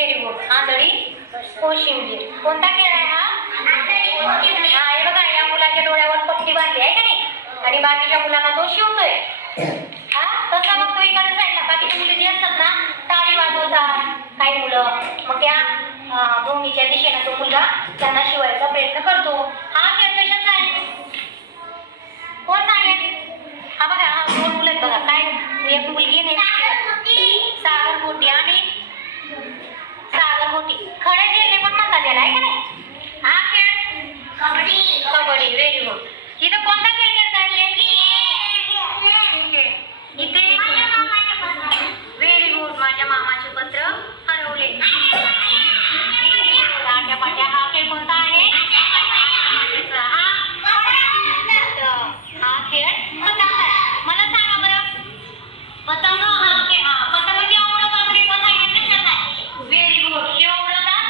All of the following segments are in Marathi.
Very good. आंधळी कोशिंबीर. कोणता खेळ आहे हा? हा, हे बघा या मुलाच्या डोळ्यावर पट्टी बांधली आहे का नाही आणि बाकीच्या मुलांना तो शिवतोय. हा तसा मग तो इकडे जायला बाकीच्या मुली जी असतात ना टाळी वाजवतात काही मुलं, मग त्या भूमीच्या दिशेने तो मुलगा त्यांना शिवायचा प्रयत्न करतो. हा खेळ कशाचा आहे? कोण सांगेल? हा बघा हा दोन मुलं आहेत बघा. काय एक मुलगी नाही सागरगोटी आणि सागरगोटी. खडे जिल्हे पण म्हणतात त्याला आहे का नाही? हा खेळ कबड्डी. Kabaddi very good. इथं कोणता खेळ खेळता येते? इथे व्हेरी गुड. माझ्या मामाचे पत्र हरवले. आट्या पाट्या. हा खेळ कोणता आहे? हा खेळ पतंग आहे. मला सांगा बरं पतंग हा पतंग केव्हा उडवतात? Very good. केव्हा उडवतात?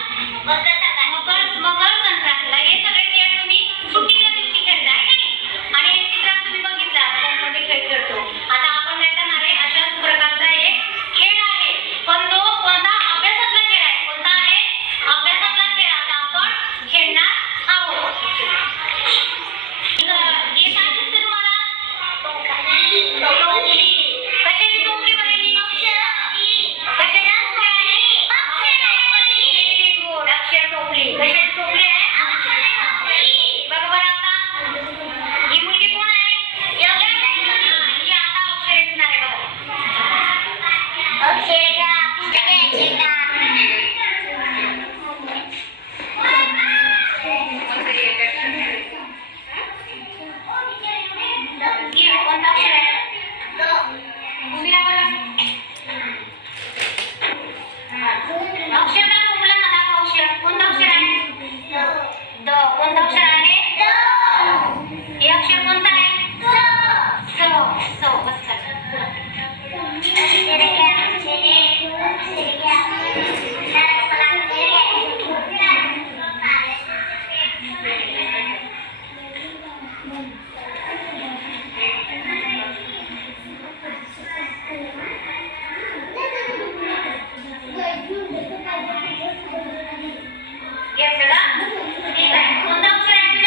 मकर संक्रांतीला. हे सगळे खेळ तुम्ही सुट्टीच्या दिवशी खेळताय का नाही? आणि एक चित्र तुम्ही बघितला मध्ये खेळ खेळतो. आता आपण काय करणार आहे अशाच प्रकारचा एक खेळ आहे पण तो कोणता? अभ्यासातला खेळ आहे. कोणता आहे? अभ्यासातला खेळ आता आपण खेळणार आहोत. हे काय दिसते तुम्हाला? कशाची टोपली बनवली? कशाची टोपली आहे? Very good. अक्षर टोपली. कशाची टोपली आहे? बरोबर. आता ही मुलगी कोण आहे? ही आता अक्षर दिसणार आहे बघा. अक्षर कोणता अक्षर आहे? अक्षर दाखव मुलांना. दाखव अक्षर. कोणतं अक्षर आहे? द. कोणतं अक्षर आहे? हे अक्षर कोणतं आहे? स. बस कर. घेतलं का? ठीक आहे. कोणतं अक्षर आहे?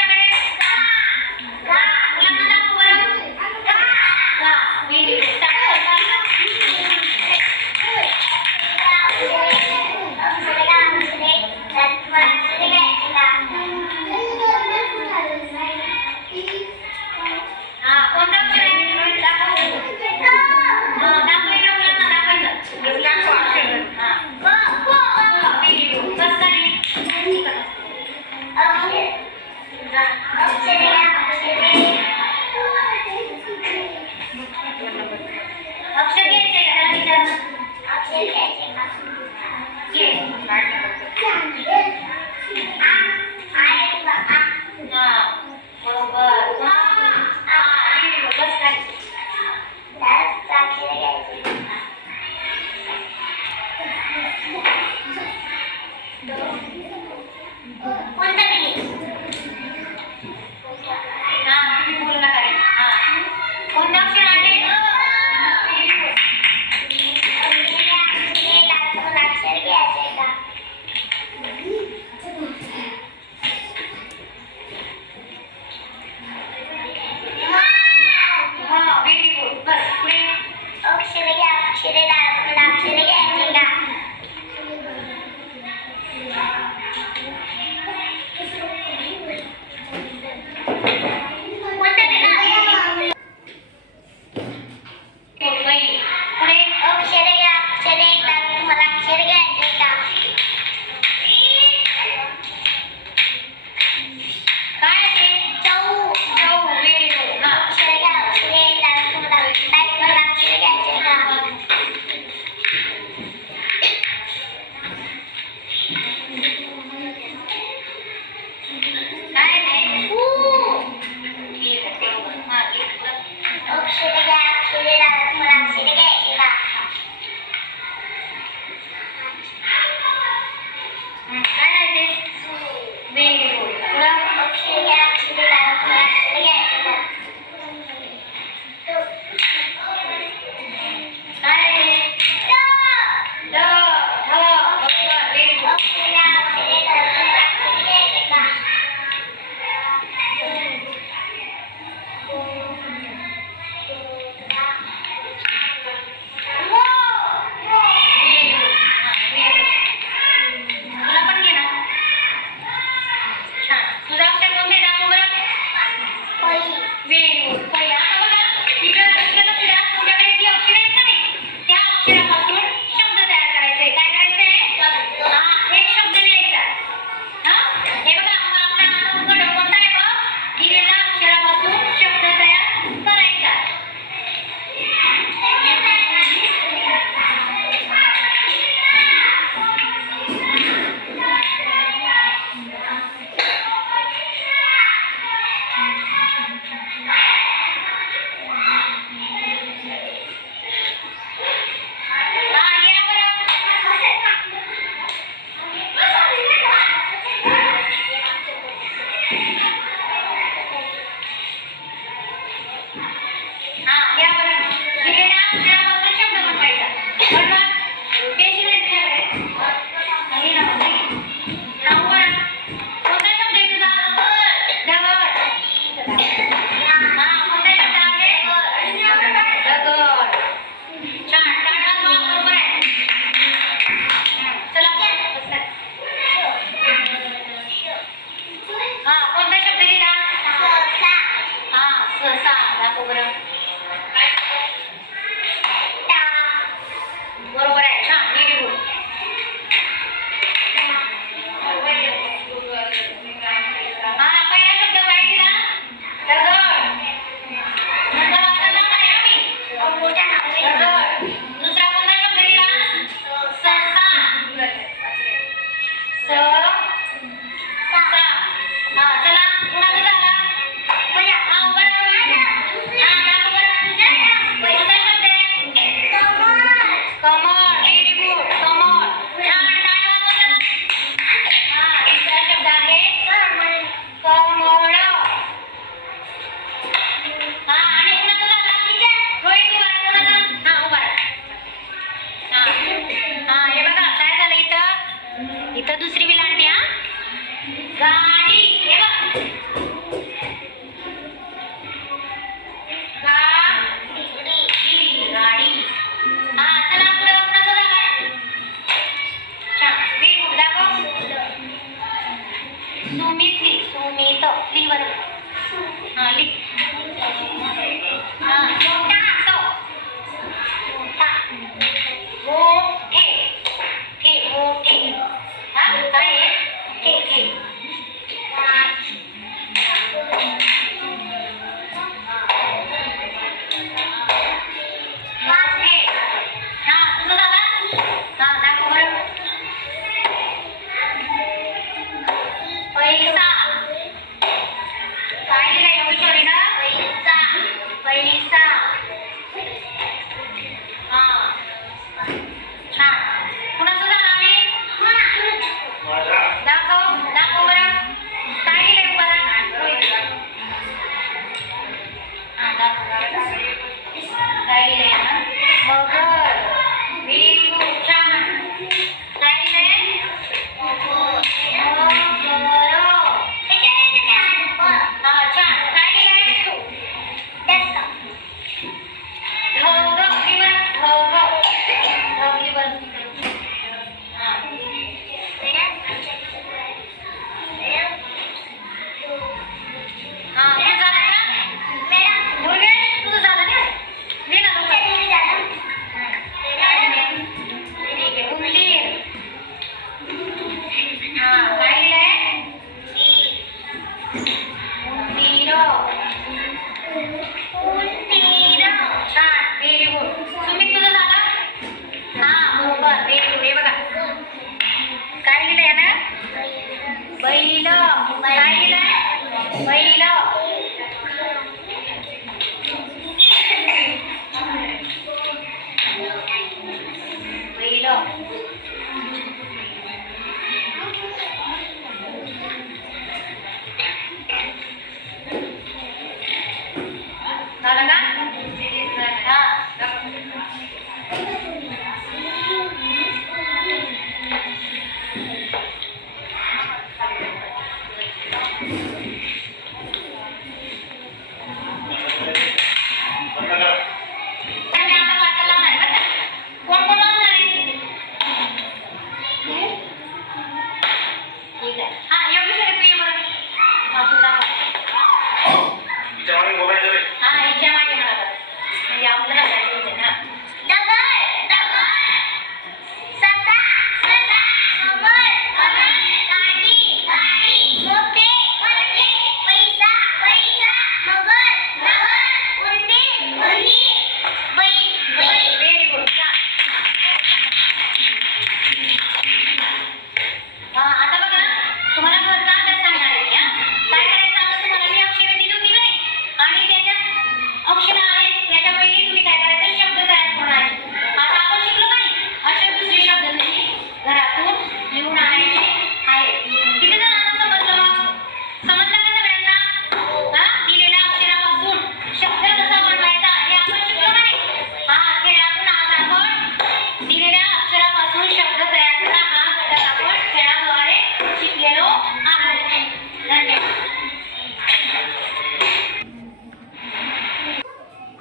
इथं दुसरी वेलांटी हा. गाडी हे बघ. गाडी. हा चला पुढे कुणाचं झालं? छान. वेग दाखव. सुमित सुमित ली बरं. हा ली. हा मोठा तो. मोठा. मोठे. ठे मोठे. हा काय ठे ठे. पैसा काय लिहिलंय अक्षरीनं? पैसा पैसा. हा छान. कुणाचं झालं आम्ही? दाखव दाखव बरं. काय लिहिलंय बरं? हा दाखव. काय लिहिलंय ना? मगर. Very good. छान. काय लिहिलंय? बैल. काय लिहिलंय? बैल. बैल. झालं का? हा.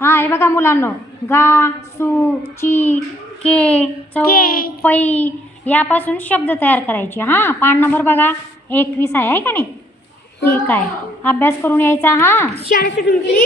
हा हे बघा मुलांनो, गा सु ची के चौ पै यापासून शब्द तयार करायचे. हा पान नंबर बघा 21 आहे का नाही? ठीक आहे, अभ्यास करून यायचा. हा शाळा सुटून गेली.